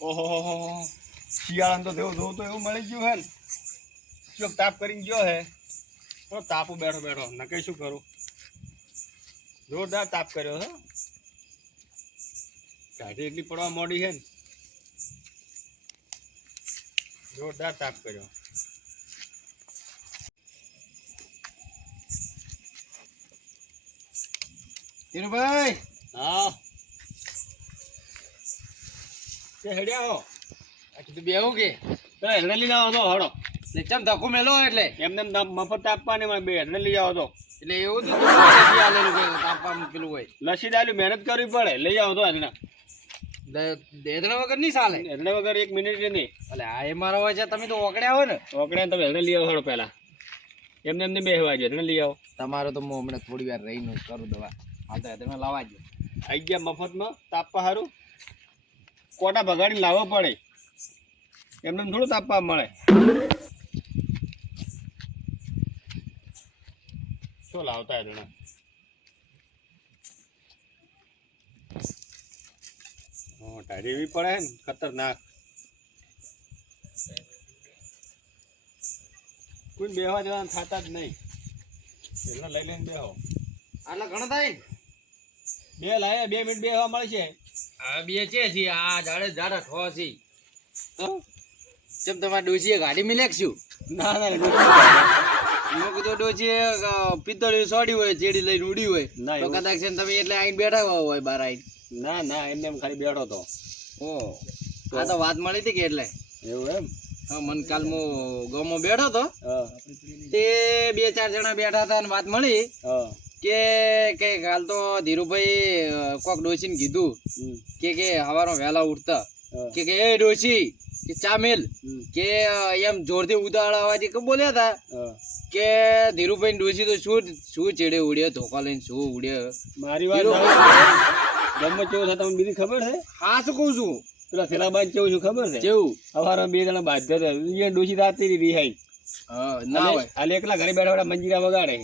ઓહો હો હો હો. શિયાળામાં તો જેવું જોવું તો એવું મળી ગયું હે ને. શું તાપ કરીને ગયો હે પણ તાપુ બેઠો. બેઠો નકે શું કરું? જોરદાર તાપ કર્યો હે. ગાડી એટલી પડવા મોડી છે ને. જોરદાર તાપ કર્યો. ધીરુભાઈ હા. તે હેડ્યા હો. કીધું બેહું કે? પેલા હેડે લઈ આવો તો હળો ને ચમ ધક્કો મેલો એટલે એમને મફત આપવાની બે હેડે લઈ આવો તો. એટલે એવું તો તાપવા મૂકેલું હોય. લસી દાલી મહેનત કરવી પડે. લઈ આવો તો હેડના દેદણા વગર નહીં ચાલે? હેડે વગર એક મિનિટ નહીં. એટલે આ એ મારો હોય છે તમે તો ઓકડ્યા હોય ને. ઓકડે તમે હેડે લઈ આવો હડો પહેલા. એમને એમને બે હવા એટલે લઈ આવો તમારો તો હું હમણાં થોડી વાર રહીને જ કરું દવા. હા તો તમે લાવવા જ આવી ગયા મફતમાં તાપવા સારું કોટા ભગાડીને લાવવો પડે. એમને એમ થોડું તાપવા મળે. શું લાવતા જણા હા ટાઢી એવી પડે ને ખતરનાક. કોઈ બેહવા જવાના થતા જ નહીં. એટલે લઈ લઈને બેહો. આટલા ઘણા થાય બે લાયા બે મિનિટ બેહવા મળશે. આ બે છે આ જાડે જાડે ઠો છે. ચમ તમારે ડોસીએ ગાડી મિલેક છું ના ના એમાં કીધું ડોસીએ પિત્તળી સોડી હોય ચેડી લઈને ઉડી હોય. તો કદાચ છે તમે એટલે આઈને બેઠા હોય બહાર આઈને. ના ના એમને એમ ખાલી બેઠો તો. ઓ આ તો વાત મળી હતી કે એટલે? એવું એમ? હા મન કાલ હું ગામમાં બેઠો તો. તે બે ચાર જણા બેઠા હતા અને વાત મળી. હા. કે કે કાલ તો ધીરુભાઈ કોક ડોસીને કીધું કે કે હવારો વહેલા ઉઠતા. કે કે એ ડોશી કે ચા મેલ. કે એમ જોરથી ઉતાવળા અવાજે કે બોલ્યા હતા કે ધીરુભાઈ ડોસી તો શું શું ચેડે ઉડ્યો ધોકા લઈને શું ઉડ્યો. મારી વાત ગમે કેવું તમને બીજી ખબર છે? હા શું કહું છું. પેલા થેલાબાજ કેવું છું ખબર છે? કેવું? સવારમાં બે જણા બાધ્ય ડોશી રાતે રિહાઈ. ના હોય. આલે એકલા ઘરે બેઠા બેઠા મંજીરા વગાડે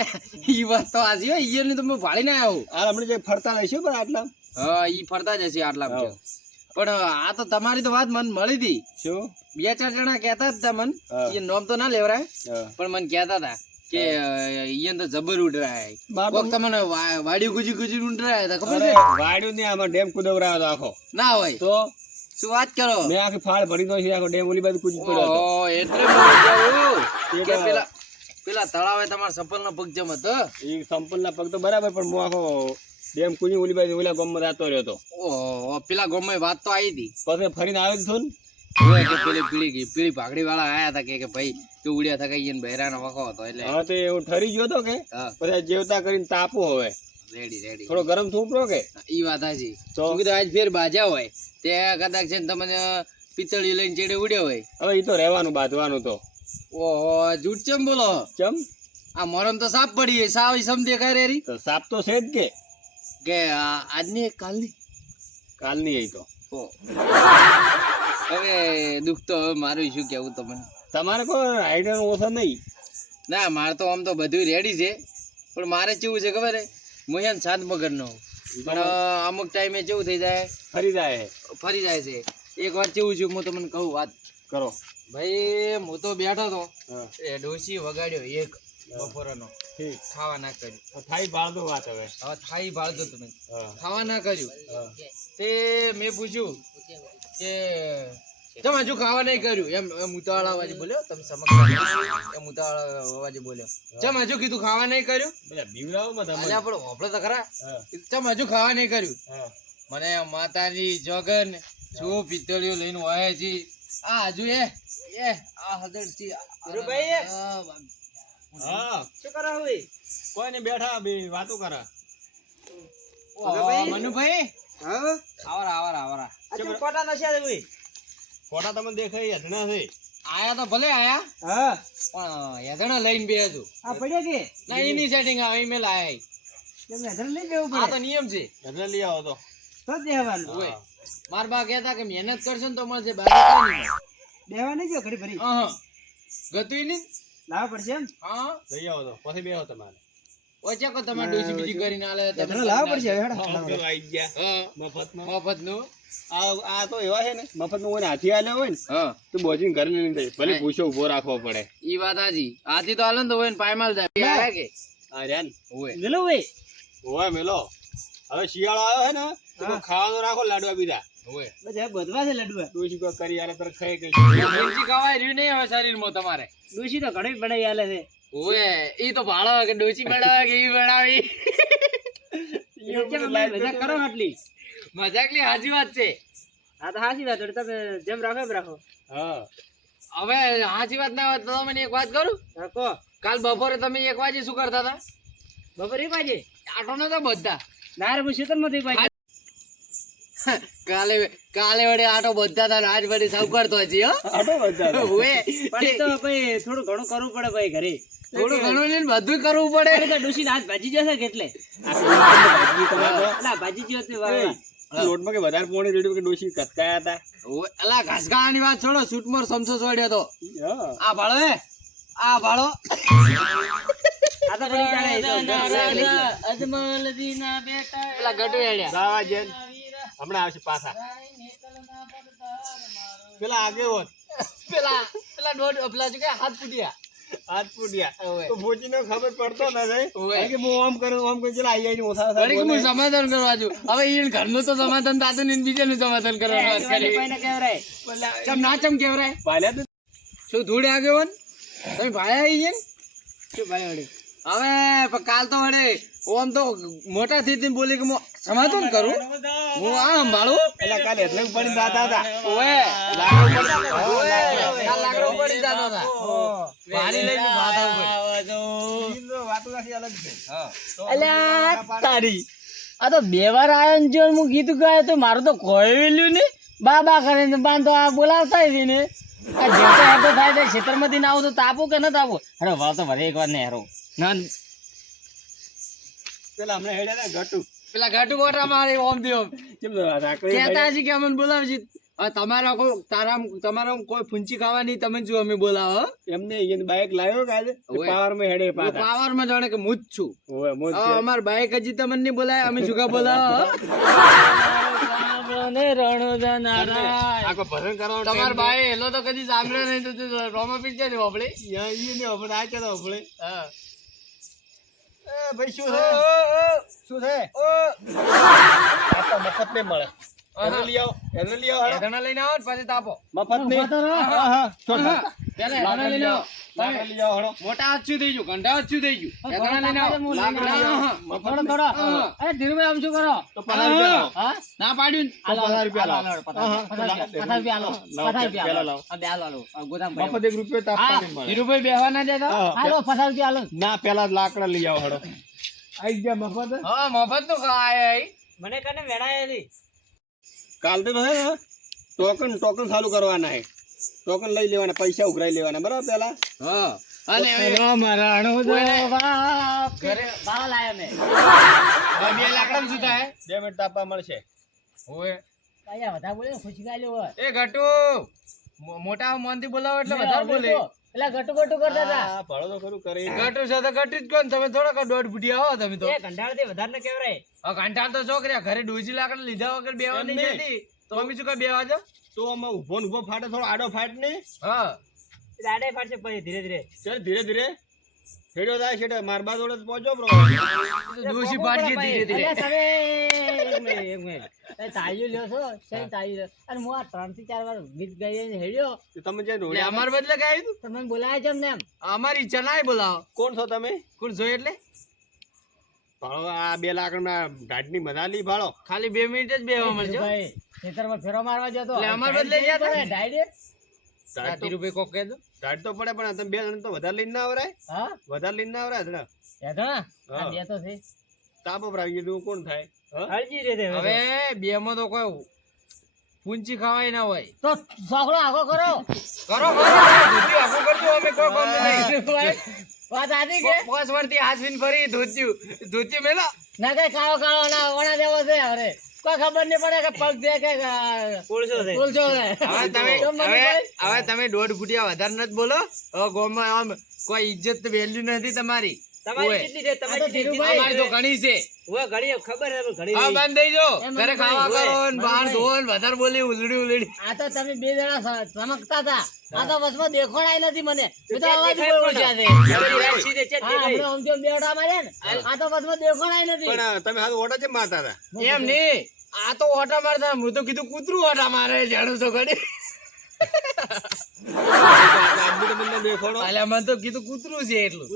ઈ વાત તો આજી હોય ઈયરની તો મેં ભાળી ના આવું. આ આપણે જે ફરતા રહીશું પણ આટલા. હા ઈ ફરતા જ હશે આટલા પણ આ તો તમારી તો વાત મને મળી હતી. શું? બે ચાર જણા કહેતા જ હતા મન. એ નામ તો ના લેવરાય પણ મને કહેતા હતા કે ઈયન તો જબર ઉડરાય. કોક તમને વા- વાડી ગુજી ગુજી ઉડરાય હતા ખબર છે? વાડ્યું ને આમાં ડેમ કુદવરાયો આખો. ના હોય. તો શું વાત કરો? મેં આખી ફાળ ભરી દો છે આખો ડેમ ઓલી બાજુ કૂદી પડ્યો ઓ એટલે કે પેલા પેલા તળાવે તમારા સપલ નો પગ જમ હતો? એ સંપલના પગ તો બરાબર પણ હું આખો ડેમ કુદી ઓલી બાજુ ઓલા ગામમાં રાતો રહ્યો હતો. પેલા પેલા ગોમાં વાત તો આવી હતી. પછી ફરીને આવ્યો છું કે પેલી પીળી પીળી ભાગડી વાળા આયા હતા કે ભાઈ તું ઉડ્યા થા કઈ બહેરાનો વખો હતો એટલે. હા તો એવું ઠરી ગયો હતો કે? પછી જેવતા કરીને તાપો હવે. રેડી રેડી થોડો ગરમ થૂપરો કે? ઈ વાત હાજી તો? કીધો આજ ફેર બાજા હોય. તે કદાચ છે તમને પિત્તળી લઈને ચેડે ઉડ્યો હોય. હવે એ તો રહેવાનું બાંધવાનું તો. ઓહો જૂઠ ચમ બોલો? ચમ? આ મોરમ તો સાપ પડી છે સાવ સમ દેખાય રે. તો સાપ તો છે જ કે. કે આજની કાલની? કાલની એ તો. હવે દુઃખ તો હવે મારું શું કેવું તમને? તમારે કોઈ આઈડિયા ઓછો નહીં. ના મારે તો આમ તો બધું રેડી છે. પણ મારે કેવું છે ખબર હે હું એમ શાંત મગરનો. પણ અમુક ટાઈમે કેવું થઈ જાય. ફરી જાય. ફરી જાય છે. એક વાર કેવું છું હું તમને કહું વાત. કરો. ભાઈ હું તો બેઠો તો એ ડોસી વગાડ્યો એક બપોરનો. ખાવા ના કર્યું. થાઈ થાય વાત હવે. હવે થાઈ ભાળતો તમે ખાવા ના કર્યું. તે મેં પૂછ્યું કે તમે હજુ ખાવા નહીં કર્યું. એમ એમ ઉતાવળા અવાજે બોલ્યો? તમે સમક્ષ એમ ઉતાવળા અવાજે બોલ્યો. ચમ હજુ કીધું ખાવા નહીં કર્યું? બધા બીવડાવોમાં તમે આપણે હોપડે તો ખરા. હા. ચમ હજુ ખાવા નહીં કર્યું? મને માતાજી જોગન જો પિત્તળીઓ લઈને વાય છે. આ હજુ એ એ આ હદડ છે ધીરુભાઈ? આ, હા. શું કરા હવે કોઈ ને બેઠા બે વાતો કરા. મનુભાઈ? હા? આવરા આવરા આવરા. કોટા નશે હવે ફોટા તમને દેખાય હજણા છે. આયા તો ભલે આયા. હા. પણ યધણા લઈને બે હજુ. આ પડ્યા કે ના એની સેટિંગ આવે ઈમેલ આયા તમે હજાર લઈ જવું આ તો નિયમ છે. હજણા લઈ આવો તો. તો દેવાનું. ઓય માર બા કહેતા કે મહેનત કરશો ને તો મળશે બાકી કઈ નહીં દેવા નહીં ગયો ઘડી. ભરી હા. ગતું નહીં લાવવા પડશે એમ? હા. લઈ આવો તો. પછી બેહો તમારે. ઓછા કો તમે ડોસી બીજી કરીને આલે તમે લાવવા પડશે હેડા. આઈ ગયા. મફત મફત મફતનું. આ આ તો એવા છે ને મફત હાથી આલ્યો હોય ને તો બોજીને ઘરે લઈને જાય. ભલે પૂછો ઊભો રાખવો પડે. ઈ વાત હાજી આથી તો હાલે ને તો હોય ને પાયમાલ જાય. કે? આ ને. હોય મેલો ભાઈ હોય મેલો. હવે શિયાળો આવ્યો છે ને તો ખાવાનું રાખો લાડવા બીજા. બધા બધવા છે લડવા. ડોશી કરી ખાઈ ગઈ ખવાય રહ્યું નહીં હવે શરીરમાં તમારે. ડોશી તો ઘણી બનાવી આલે છે. ઓએ ઈ તો ભાળો કે ડોચી બનાવે કે ઈ બનાવી. કરો આટલી. મજાકની હાજી વાત છે. આ તો હાચી વાત વળી તમે જેમ રાખો એમ રાખો. હા. હવે હાજી વાત ના હોય તો તમને એક વાત કરું? કહો કાલ બપોરે તમે એક વાગે શું કરતા હતા? બપોરે એક વાગે? આટો નતા બધા. ના રે પૂછ્યું તમે એક વાગે. કાલે કાલે વડે આટો બધા હતા આજ વડે સૌ કરતો હજી હો. આટો બધા ઓએ પણ તો ભાઈ થોડું ઘણું કરવું પડે ભાઈ ઘરે. થોડું ઘણું લઈને બધું કરવું પડે. એટલે ડોશી હાથ ભાજી જશે કેટલે અલા ભાજી જ્યો તે વાહ. લોટમાં કે વધારે પોણી રેડ્યું કે ડોશી કચકાયા હતા? અલા ઘસકાવાની વાત છોડો શૂટમાં સમસો છોડ્યો તો. આ ભાળો હે. આ ભાળો. આ તો પડી તો પેલા ગટુ હમણાં આવશે પાછા. પેલા આગે હોત. પેલા પેલા દોઢ પેલા શું કે હાથ ફૂટ્યા. હાથ ફૂટ્યા. ઓવે. તો ભોચીને ખબર પડતો નથી કે હું આમ કરું આમ કરું ચલા આઈ ઓછા ઓછા વળી કે હું સમાધાન કરવા છું. હવે ઈ ઘરનું તો સમાધાન થતું નહીં ને બીજાનું સમાધાન કરવાનું. ચમ ના ચમ કેવરાય પાલ્યા શું ધૂળ આવ્યો વન તમે ભાયા આઈ ગયા ને? શું ભાઈ વળી? હવે કાલ તો વડે ઓમ તો મોટા થી બોલી કે સમાધાન કરું? હું આ સંભાળું? એટલે કાલે એટલે પડી જતા હતા. ઓએ લાકડો પડી જતા હતા. પાણી લઈને માથા ઉપર વાતો આખી અલગ છે અલ્યા તારી. આ તો બે વાર આયો ને જો હું ગીત ગાયો તો મારું તો કોઈ વેલ્યું નહીં બા બા કરે ને બાંધો આ બોલાવતા જ ને. આ જેવતો હેતો થાય ખેતરમાંથી ના આવું તો તાપું કે ન તાપું? અરે વાહ તો ભરે એક વાર ને હેરો ના પેલા હમણાં હેડ્યા ને ગટુ પેલા ઘાટુ ગોટા મારે ઓમ ઓમ. કેમ કહેતા છે કે અમને તમારા કોઈ તારા તમારા કોઈ ફૂંચી ખાવાની તમે જો અમે બોલાવો એમને અહીંયા બાઈક લાવ્યો કાલે પાવરમાં હેડે હું પાછા. પાવરમાં જાણે કે હું જ છું. અમાર બાઇક હજી તમને નહીં બોલાય અમે જુગા કા બોલાવો તમાર બાઈ હેલો તો કદી સાંભળ્યો નહીં તો તું રોમા જાય ને આપણે ને આપણે આ કેતો આપણે હા. એ ભાઈ શું છે? શું છે? આ તો મફત ને મળે. એને લઈ આવો એને લઈ આવો. લઈને આવો પછી તાપો. મફત ને હા હા. પેલા લઈને આવો. આવો લાકડા લઈ આવો મોટા હાથથી થઈ ગયું ઘંટા હાથથી થઈ ગયું. એધણા લઈને આવો. લાકડા લઈ આવો. હા, મફત થોડો થોડો હા. અરે ધીરુભાઈ આમ શું કરો? તો પચાસ રૂપિયા હા? ના પાડ્યું. તો રૂપિયા લાવો. રૂપિયા. લાવો, રૂપિયા પેલા લાવો. આ બે હાલો, હાલો. ગોદામ ભાઈ મફત રૂપિયો તો આપવા ધીરુભાઈ બેહવા ના દેતા હાલો પચાસ રૂપિયા હાલો. ના પેલા લાકડા લઈ આવો હડો આઈ ગયા મફત? હા મફતનું ખાય મને કને વેડાયેલી કાલ તો હે ટોકન ટોકન ચાલુ કરવાના હે ટોકન લઈ લેવાના પૈસા ઉઘરાઈ લેવાના બરાબર પેલા? હા. અને ઘરે ઘરે બાવા લાયા મેં. બે લાકડા શું થાય? બે મિનિટ તાપવા મળશે. ઓય અહીંયા વધારે બોલે ખુશી ગાલ્યો હોય એ ઘટુ મોટા મોનથી બોલાવો એટલે વધારે બોલે. પેલા ગટુ ગટુ કરતા હતા. હા તો ખરું કરે. ઘટુ છે તો ઘટી જ કોણ? તમે થોડાક દોઢ ફૂટિયા હો તમે તો. એ કંટાળથી વધારે ન કેવરાય આ કંટાળ તો છોકરા ઘરે ડોસી લાકડા લીધા વગર બેવાની નહીં. તો અમે શું કઈ બેવા છો તો આમાં ઊભો ને ઊભો ફાટે થોડો આડો ફાટ ને હા. આડે ફાટશે પછી ધીરે ધીરે. ચાલ ધીરે ધીરે. હેડ્યો થાય છે માર બા જોડે પહોંચો બ્રો. ડોસી ફાટશે ધીરે ધીરે. અલ્યા એક મિનિટ એક મિનિટ. એ તાળીઓ લ્યો છો શેની તાળીઓ લ્યો? અને હું આ ત્રણથી ચાર વાર ગીત ગાઈને હેડ્યો. તમે જે રોડે અમાર બદલે આવ્યું તો? મને છે એમ. અમારી ના બોલાવો. કોણ છો તમે? કોણ છો એટલે? ભાળો આ બે લાખ ના ઘાટની મજા લી ભાડો ખાલી બે મિનિટ જ બેવા મળજો ભાઈ ખેતરમાં ફેરો મારવા જતો અમાર બદલે જતો? ડાયરેક્ટ આ ઘાટ કોક કહે તો પડે પણ તમે બે જણ તો વધારે લઈને ના આવરાય. હા? વધારે લઈને ના આવરાય ધડા હેઠા આ બે તો છે. તાપ ભરાવી ગયું કોણ થાય? હા? હળજી રીતે હવે બે માં તો કોઈ પૂંચી ખાવાય ના હોય. તો સોકડો આખો કરો. કરો કરો. ધોતી આખું કરજો અમે કોઈ કામ નહીં. વાત આજી કે? પોસ વર્ષથી હાસવીન ફરી ધોત્યું ધોત્યું મેલો. ના કઈ કાળો કાળો ના વણા દેવો છે અરે કોઈ ખબર નહીં પડે કે પગ દે કે કોલસો છે. કોલસો છે. હવે તમે હવે તમે દોઢ ફૂટિયા વધારે નથી બોલો. ગોમ આમ કોઈ ઇજ્જત વેલ્યુ નથી તમારી. આ તો ધીરુભાઈ. અમારી તો ઘણી છે. હા બંધ થઈ જો એમ ઘરે ખાવા કરો બહાર મનુભાઈ. વધારે બોલી ઉલડી ઉલડી. આ તો તમે બે જણા ચમકતા હતા. આ તો વચમાં દેખોડાય નથી મને. અવાજ છે આમ ને આ તો વચમાં દેખોડાય નથી. પણ તમે હાથ ઓટા કેમ મારતા હતા? એમ નહીં. આ તો ઓટા મારતા હું તો કીધું કૂતરું ઓટા મારે જાણું છો ઘડી. મને તો કીધું કૂતરું છે એટલું.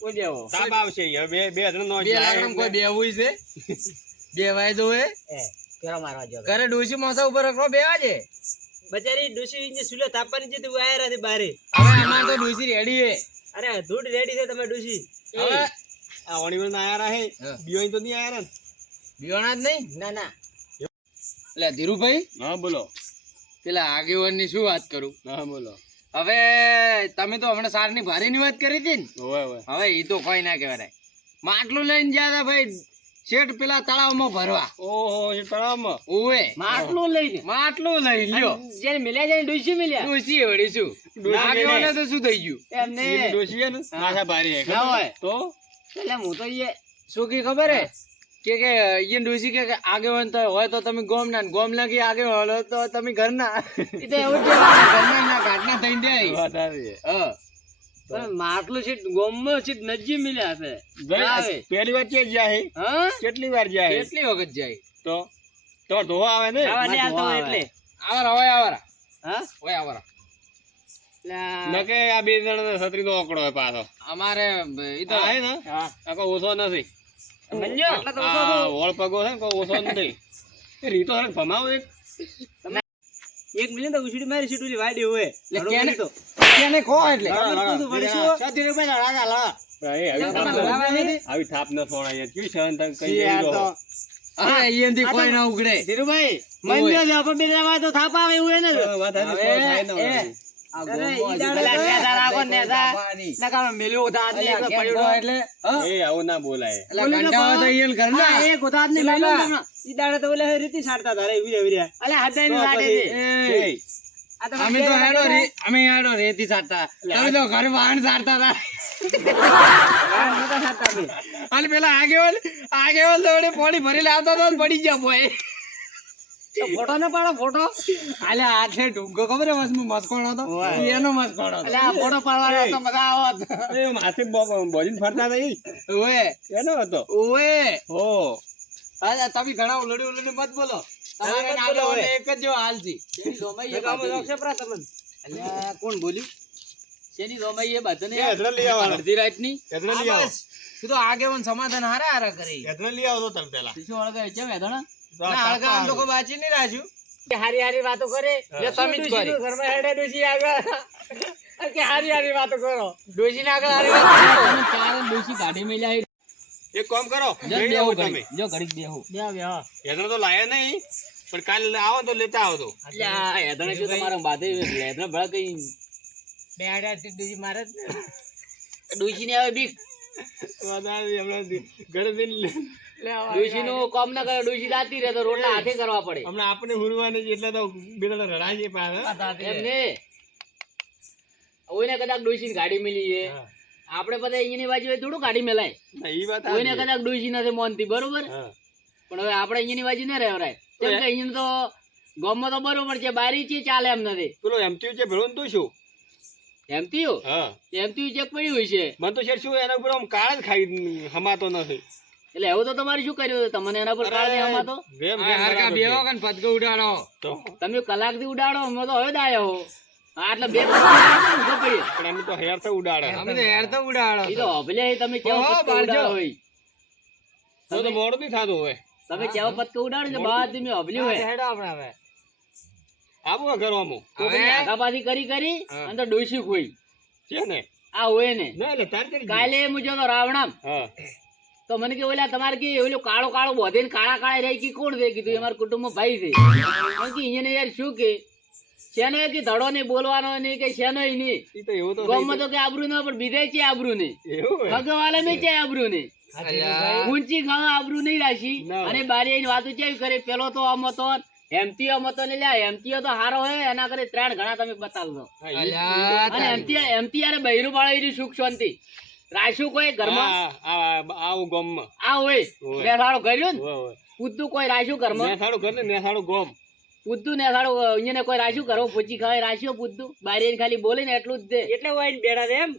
કોઈ દેવો. આવશે બે બે હજાર નો બે લાકડામાં કોઈ બેવું છે? બે વાય જો હે મારવા જો ઘરે ડોસી મોસા ઉપર રખડો બેવા છે બચારી ડોશી જે સુલે તાપવાની છે તે વાયર હતી બારે. હવે અમાર તો ડોસી રેડી હે અરે ધૂળ રેડી છે તમે ડોશી હવે આ ઓણીવર ના આયા રહે. બીઓઈ તો નહીં આયા ને બીવાણા જ નહીં? ના ના. એટલે ધીરુભાઈ હા બોલો. પેલા આગેવાનની શું વાત કરું? હા બોલો. હવે તમે તો હમણાં સારની ભારીની વાત કરી હતી ને? ઓવે ઓવે હવે એ તો કોઈ ના કહેવાય. માટલું લઈને ગયા હતા ભાઈ શેઠ પેલા તળાવમાં ભરવા. ઓહો એ તળાવમાં? ઓવે માટલું લઈને. માટલું લઈ લ્યો. જેને મિલ્યા જાય ડોસી મિલ્યા. ડોસી વળી શું? તો શું થઈ ગયું? એમને. એની ને? માથા ભારી હે ના હોય. તો? એટલે હું તો એ શું કી ખબર હે. કે કે ઈયન ડોસી કે આગે આગેવાન તો હોય તો તમે ગોમ ના ગોમ ના કે આગે હોય તો તમે ઘરના. ના તો એવું જ કહેવાનું, ઘરના ના ઘાટના થઈને જાય. વાત આવી છે. હા. માટલું છે ગોમમાં છે નજી મિલ્યા છે આવે. પહેલી વાર કે જાય હે? હા? કેટલી વાર જાય હે? કેટલી વખત જાય? તો તો ધોવા આવે ને? આવે નહીં તો આવે. એટલે. આવર હોય આવર. હા? હોય આવર. નકે આ બે જણ છત્રી નો ઓકડો હોય પાછો. અમારે ઈ તો હે ને? આ કોઈ ઓછો નથી. મન્યો આ વળ પગો છે ને કોઈ ઓછો નથી. રીતો હે ભમાવો એક. એક મિનિટ તો ઉછળી મારી સીટ વાડી હોય. એટલે કેને કેને કહો એટલે? ધીરુભાઈ લડા તા, લડા. એ આવી થાપ લડાવા ન- નહીં? આવી થાપ ન છોડાય યાર. સહન તમે કઈ તો. હા. ઈયનથી કોઈ ના ઉગડે. ધીરુભાઈ મન્યો છે આપણે બે તો થાપ આવે એવું એને ને વાત રીતિ સાડતા તારે વીર્યા વીર્યા. અલ્યા, હાથ દઈને લાડે છે. એ, એ, આ તો અમે તો હેડો અમે હેડો રેતી સાટતા. તમે તો ઘર વાહન સાટતા હતા. પેલા આગેવાન આગેવાન તો વળી ભરી લાવતા હતો પડી ગયા બોય તો ફોટો ને પાડો ફોટો. આલે આ છે ડુંગો ખબર હે વસમાં મસ્કોણ હતો એનો મસ્કોણ હતો અલ્યા, આ ફોટો પાડવાનો તો મજા આવત એ માથે બોજીન ફરતા હતા ઓએ એનો હતો. ઓએ હો. અરે તમે ઘણા ઉલડી ઉલડી મત બોલો. તમારે આગળ એક જ જેવો હાલ છે. શેની એ કામ બાંધણી. અક્ષપરા તમને અલ્યા, કોણ બોલ્યું? શેની લોમાઈ એ? એ હેદરા લઈ આવો અડધી રાતની? ની આ લઈ આવો. તું તો આગેવાન સમાધાન હારા હારા કરી. હેદરા લઈ આવો તો તમે પેલા. શું હળગાય છે વેદણા તો આ ના, હળગાવાનું તો કાપા કોઈ બાચી નહીં રાખ્યું. હારી હારી વાતો કરે. તમે જ કરી. ઘરમાં હેડે ડોશી આગળ. કે હારી હારી વાતો કરો. ડોશીને આગળ હારી વાત ચાર ડોશી કાઢી મેલ્યા એક કામ કરો જો બેહો ઘડી. તમે. જો ઘડીક બેહો. બે બે હા. તો લાયા નહીં પણ કાલે આવો તો લેતા આવો તો હેદણ હેદણે શું તમારો બાધે? હેદણ ભળા કઈ? બે ડોશી મારે ડોશી ને. આવે બીક. વાત આવી, હમણાં ઘરે જઈને લે- ડોશી નું કામ ના કરે ડોશી જાતી રહે તો રોટલા હાથે કરવા પડે. હમણાં આપણે હુરવાની એટલે તો બે રડા છે પાછા. એમને? ઓઈને કદાચ ડોશી ગાડી મિલી છે. આપણે બધા અહીંની બાજુ થોડું ગાડી મેલાય. એ વાત ઓઈને. કદાચ ડોશી નથી મોનતી બરોબર? પણ હવે આપણે અહીંની બાજુ ના રહેવરાય કેમ કે અહીં તો ગામમાં તો બરોબર છે બારી છે ચાલે એમ નથી. પેલો એમટીયુ છે ભેળું તું શું? એમટીયુ? હા. એમથી ચેક પડ્યું હોય છે. મને તો શેર શું એના ઉપર આમ કાળ જ ખાઈ હમાતો નથી. એટલે એવું તો તમારે શું કર્યું? તમને એના પર કાળ નહીં ઉડાડો. તમે કલાકથી ઉડાડો અમે તો હવે જ આયા હો. હા, એટલે બે ઊભો પડ્યો પણ અમે તો હેર તો ઉડાડે. અમે તો હેર તો ઉડાડો એ તો હભલે તમે કેવો ઓહો, ઉડાડો હોય. તો તો મોડું બી થતું હોય. તમે કેવો પત્તો ઉડાડો ને બહાર મેં હભલ્યું હોય. આવું ઘરવામાં તો પછી કરી કરી અને તો ડોસી ખોઈ. છે ને? આ હોય ને. ના એટલે તાર કાલે હું જો તો રાવણામ. હા. તો મને કે ઓલા તમારે કે ઓલો કાળો કાળો બોધે કાળા કાળા રહી કે કોણ છે કીધું અમારા મારા કુટુંબમાં ભાઈ છે. મને કે અહીંયા યાર શું કે? શેનો કે ધડો નહીં બોલવાનો નહીં કે શેનો નહીં ઈ તો એવું તો ગામમાં તો કે આબરૂ ન પણ બીજે છે આબરૂ નહીં ભગવાલે મેં છે આબરૂ નહીં ઊંચી ખાવા આબરૂ નહીં રાશી અને બારી આવીને વાતો કેવી કરે? પેલો તો આમ હતો એમટીઓ મતો ને લ્યા એમટીઓ તો હારો હોય એના કરે ત્રણ ઘણા તમે બતાવજો. હા, અને એમટીઓ એમટી એમટી બહેરું પાડે સુખ શાંતિ. રાખ્યું કોઈ ઘરમાં? આ- આ- આવું ગામમાં. આ હોય. હોય. કર્યું ને? હોય, હોય. પૂતું કોઈ રાખ્યું ઘરમાં? નેસાડું ઘર ને નેસાડું ગોમ. પૂતું નેસાડું અહીંયા કોઈ રાખ્યું ઘરો? પૂછી ખાય રાખ્યો પૂતું બારી ખાલી બોલે ને એટલું જ દે એટલે હોય ને બેડા એમ.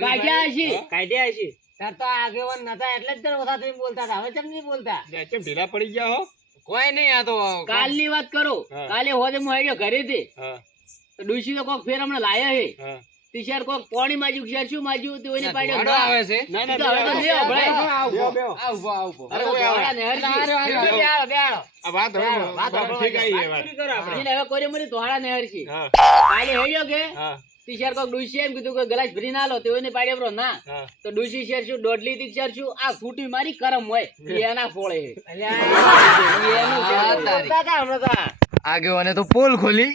કાઢ્યા હશે. કાઢ્યા છે તાર તો આગેવાન નતા એટલે જ તને ઓછા થઈને બોલતા હવે કેમ નહીં બોલતા? લે, કેમ ઢીલા પડી ગયા હો? કોઈ નહીં આ તો કાલની વાત કરો. કાલે હોદે હું આવ્યો ઘરે થી હા. તો ડુસી તો કોક ફેર હમણાં લાયા હે. હા તિશાર કોક પોણી માજ્યું ક્ષેર શું માજ્યું તે ઓને પાડ્યો આવે છે. ના ના હવે તો લે ભાઈ બેહો, બેહો. આ ઊભો આ ઊભો. હવે તો ધોળા નહેરજી. હારો, હારો, હારો. બેહાડો, બેહાડો. આ વાત હવે વાત ઠીક આવી છે વાત. આપણે. હવે કોરે મરી ધોળા નહેરજી. હા. કાલે હેડ્યો કે? હા. તિશાર કોક ડુસી એમ કીધું કે ગ્લાસ ભરી ના લો તે ઓને પાડ્યો બ્રો ના તો ડુસી શેર શું? દોડલી તી શેર શું? આ ફૂટી મારી કરમ હોય. એના ફોળે. એનું છે. હા, તારી. બોલતા હતા હમણાં. આગેવાને તો પોલ ખોલી.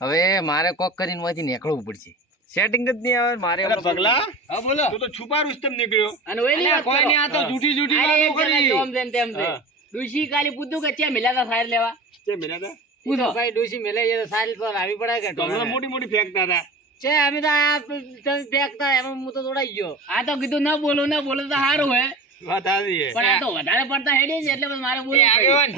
હવે મારે કોક કરીને માંથી નીકળવું પડશે. સેટિંગ જ નહીં આવે મારે પગલા? હા બોલો. તું તો છુપા રુસ્તમ નીકળ્યો. અને ઓય વાત કોઈ. નહીં આ તો જૂઠી જૂઠી વાતો કરી જોમ તેમ તેમ છે. ડુસી કાલે પૂછ્યું કે ચે મિલ્યા તા સાર લેવા? ચે મિલા તા? પૂછો. ભાઈ ડોસી મેલે એ તો સારી તો આવી પડે કે તમને મોટી મોટી ફેંકતા હતા. છે અમે તો આ તમે ફેંકતા એમાં હું તો દોડાઈ ગયો. આ તો કીધું ના બોલો ના બોલો તો સારું હે. વાત આવી પણ આ તો વધારે પડતા હેડી છે એટલે મારે બોલવું આગેવાન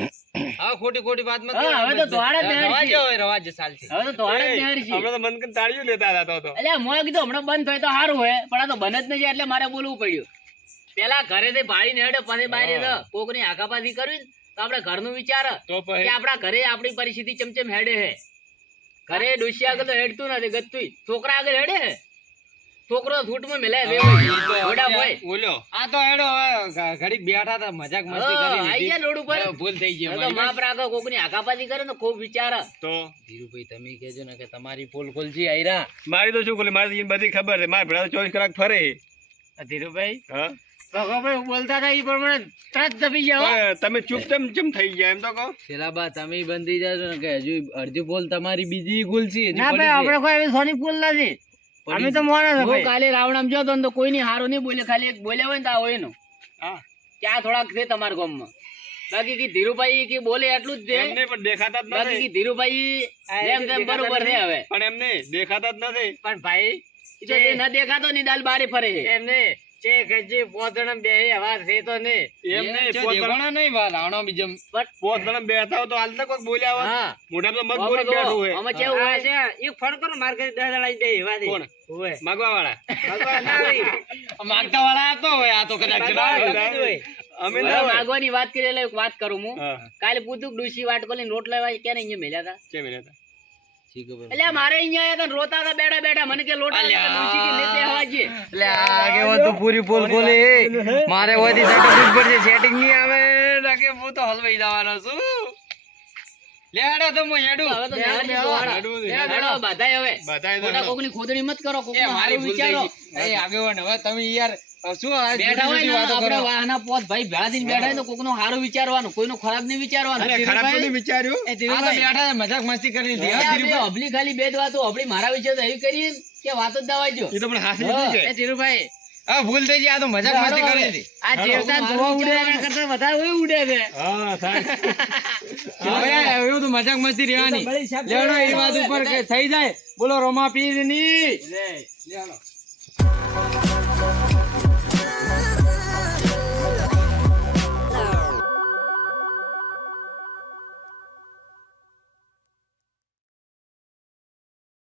હા ખોટી ખોટી વાતમાં હા, હવે તો ધોળા જ નહેર છે. રવાજ રવાજ ચાલશે હવે તો ધોળા જ છે. હમણાં તો મન કન તાળીઓ લેતા હતા તો તો. એટલે મોય કીધું હમણાં બંધ થાય તો સારું હોય પણ આ તો બને જ નહીં એટલે મારે બોલવું પડ્યું. પેલા ઘરેથી ને હેડે પછી બહાર તો કોકની આઘાપાછી કરવી ને તો આપણે ઘરનું વિચાર તો કે આપણા ઘરે આપણી પરિસ્થિતિ ચમચમ હેડે હે. ઘરે ડોશી આગળ તો હેડતું નથી ગતું છોકરા આગળ હેડે હે. છોકરો ધૂટમાં મેલે બે ઓડા ભાઈ બોલ્યો. આ તો હેડો ઘડી બેઠા હતા મજાક મસ્તી કરી આઈ ગયા રોડ ઉપર. ભૂલ થઈ ગઈ તો. માપ રાખો કોકની આઘાપાછી કરે ને ખૂબ વિચાર. તો? ધીરુભાઈ તમે કહેજો ને કે તમારી પોલ ખોલજી આયરા. મારી તો શું ખોલી? મારી બધી ખબર છે. મારા ભેળા તો ચોવીસ કલાક ફરે. ધીરુભાઈ? હા? ભગવાભાઈ બોલતા હતા એ પ્રમાણે તરત દબી જાઓ તમે ચૂપ ચમ ચમ થઈ ગયા એમ તો કહો. છેલ્લા બા તમે બંધી જાજો ને કે હજુ અડધી પોલ તમારી બીજી ખુલશી છે ના ભાઈ આપણે કોઈ એવી સોની ફૂલ નથી. અમે. તો મોણા હું કાલે રાવણામ જોતો ને તો કોઈની હારો નહીં બોલે ખાલી એક બોલ્યા હોય ને તો આ હોય નો. હા. ક્યાં થોડાક છે તમારા ગામમાં. બાકી કે ધીરુભાઈ કે બોલે એટલું જ છે. પણ દેખાતા જ બાકી કે ધીરુભાઈ જેમ તેમ બરોબર છે હવે. પણ એમ નહીં દેખાતા જ નથી. પણ ભાઈ જો એ ન દેખાતો ની દાલ બારે ફરે છે. એમને છે ગજી પોતણમ બે હવા છે તો ને. એમને પોતણા નહીં જો પોત જણા- દેખાણા નહીં વા રાવણો બીજમ પોતણમ બેઠા હોય તો હાલ તો કોઈ બોલ્યા હોય. હા. મોઢા તો મગ બોલી બેઠું હોય. આમાં કેવું હોય છે? એક ફોન કરો માર કરી દસ દડાઈ દે હવા દે કોણ? ઓય. માગવા વાળા ભગવાન ના હોય. માંગતા વાળા હતો હવે આ તો કદાચ જણાવે. અમે ના માગવાની વાત કરી એટલે એક વાત કરું હું. કાલે પૂતું ડુસી વાટ કોલી રોટ લેવા ક્યારે અહીંયા મેલ્યા હતા કેમ એના હતા? એટલે મારે અહીંયા આયા હતા રોતા હતા બેઠા બેઠા. મને કે લોટા અલ્યા. ડુસી કે લેતે એટલે તો પૂરી પોલ ખોલી. મારે સેટિંગ પડશે સેટિંગ નહીં આવે. લાગે હું તો હલવાઈ જવાનો છું. લે હેડો તો હું હેડું. હવે તો. હેડો, હેડો, બધાય હવે. બધાય તો કોકની ખોદણી મત કરો કોક મારી વિચારો. એ આગેવાન હવે તમે યાર શું બેઠા હોય આપણે વાહના પોત ભાઈ ભેળા થઈને બેઠા તો કોકનું હારું વિચારવાનું કોઈનું ખરાબ નહીં વિચારવાનું. અરે ખરાબ નહીં વિચાર્યું? બેઠા મજાક મસ્તી કરી લીધી. ખાલી બે જ વાતો અભલી મારા વિશે તો એવી કરી કે વાતો જ દવા જો એ તો પણ હાસી હા. છે. ધીરુભાઈ હા ભૂલ થઈ ગઈ આ તો મજાક મસ્તી કરી લીધી આ દેવતા ધોવા ઉડે એના કરતા વધારે હોય ઉડે છે. હા થાય. હવે એવું તો મજાક મસ્તી રહેવાની. લેણો એ વાત ઉપર કે થઈ જાય. બોલો રોમા પીરની લે.